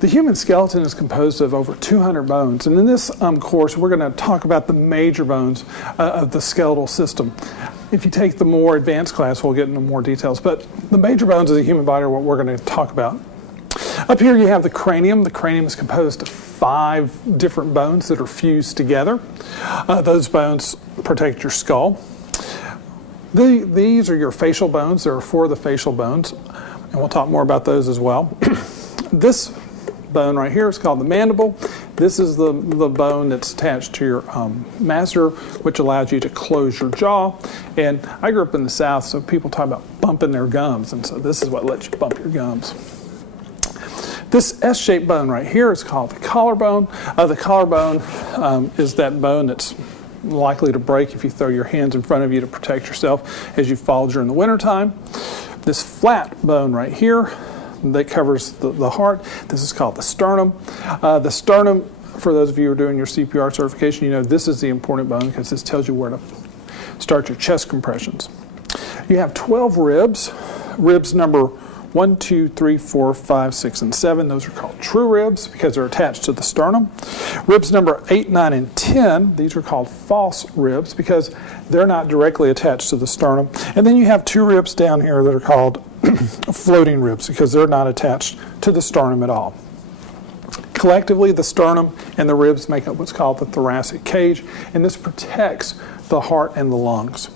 The human skeleton is composed of over 200 bones, and in this course we're going to talk about the major bones of the skeletal system. If you take the more advanced class, we'll get into more details, but the major bones of the human body are what we're going to talk about. Up here you have the cranium. The cranium is composed of 5 different bones that are fused together. Those bones protect your skull. These are your facial bones. There are 4 of the facial bones, and we'll talk more about those as well. This bone right here is called the mandible. This is the bone that's attached to your masseter, which allows you to close your jaw. And I grew up in the South, so people talk about bumping their gums, and so this is what lets you bump your gums. This S-shaped bone right here is called the collarbone. The collarbone is that bone that's likely to break if you throw your hands in front of you to protect yourself as you fall during the wintertime. This flat bone right here that covers the heart, this is called the sternum. The sternum, for those of you who are doing your CPR certification, you know this is the important bone because this tells you where to start your chest compressions. You have 12 ribs. Ribs number 1, 2, 3, 4, 5, 6, and 7. Those are called true ribs because they're attached to the sternum. Ribs number 8, 9, and 10, these are called false ribs because they're not directly attached to the sternum. And then you have 2 ribs down here that are called floating ribs because they're not attached to the sternum at all. Collectively, the sternum and the ribs make up what's called the thoracic cage, and this protects the heart and the lungs.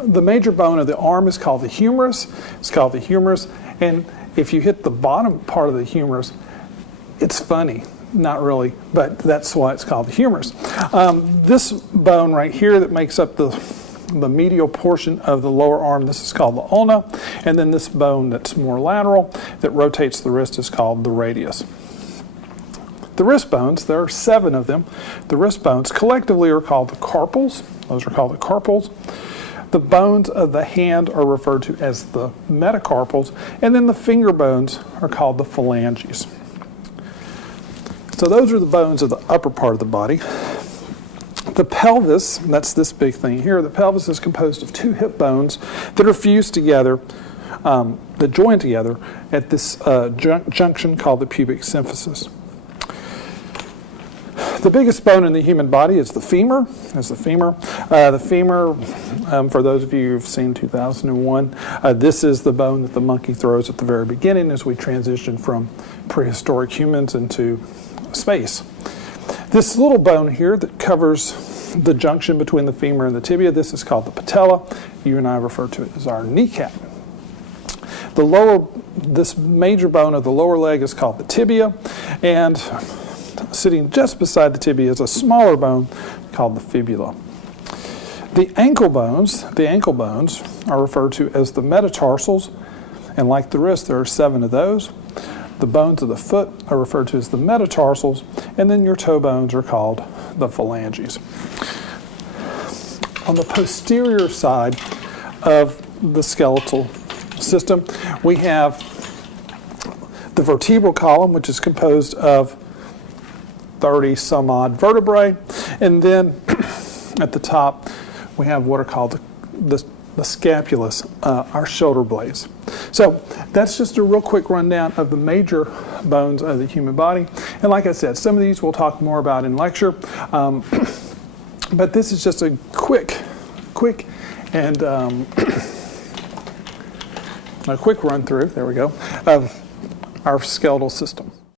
The major bone of the arm is called the humerus. It's called the humerus, and if you hit the bottom part of the humerus, it's funny. Not really, but that's why it's called the humerus. This bone right here that makes up the medial portion of the lower arm, this is called the ulna, and then this bone that's more lateral that rotates the wrist is called the radius. The wrist bones, there are 7 of them. The wrist bones collectively are called the carpals. Those are called the carpals. The bones of the hand are referred to as the metacarpals, and then the finger bones are called the phalanges. So those are the bones of the upper part of the body. The pelvis, that's this big thing here, the pelvis is composed of 2 hip bones that are fused together, that join together at this junction called the pubic symphysis. The biggest bone in the human body is the femur. The femur, for those of you who've seen 2001, this is the bone that the monkey throws at the very beginning as we transition from prehistoric humans into space. This little bone here that covers the junction between the femur and the tibia, this is called the patella. You and I refer to it as our kneecap. This major bone of the lower leg is called the tibia, and sitting just beside the tibia is a smaller bone called the fibula. The ankle bones are referred to as the metatarsals, and like the wrist, there are 7 of those. The bones of the foot are referred to as the metatarsals, and then your toe bones are called the phalanges. On the posterior side of the skeletal system, we have the vertebral column, which is composed of 30 some odd vertebrae, and then at the top we have what are called the scapulus, our shoulder blades. So that's just a real quick rundown of the major bones of the human body, and like I said, some of these we'll talk more about in lecture, but this is just a quick and a quick run through, there we go, of our skeletal system.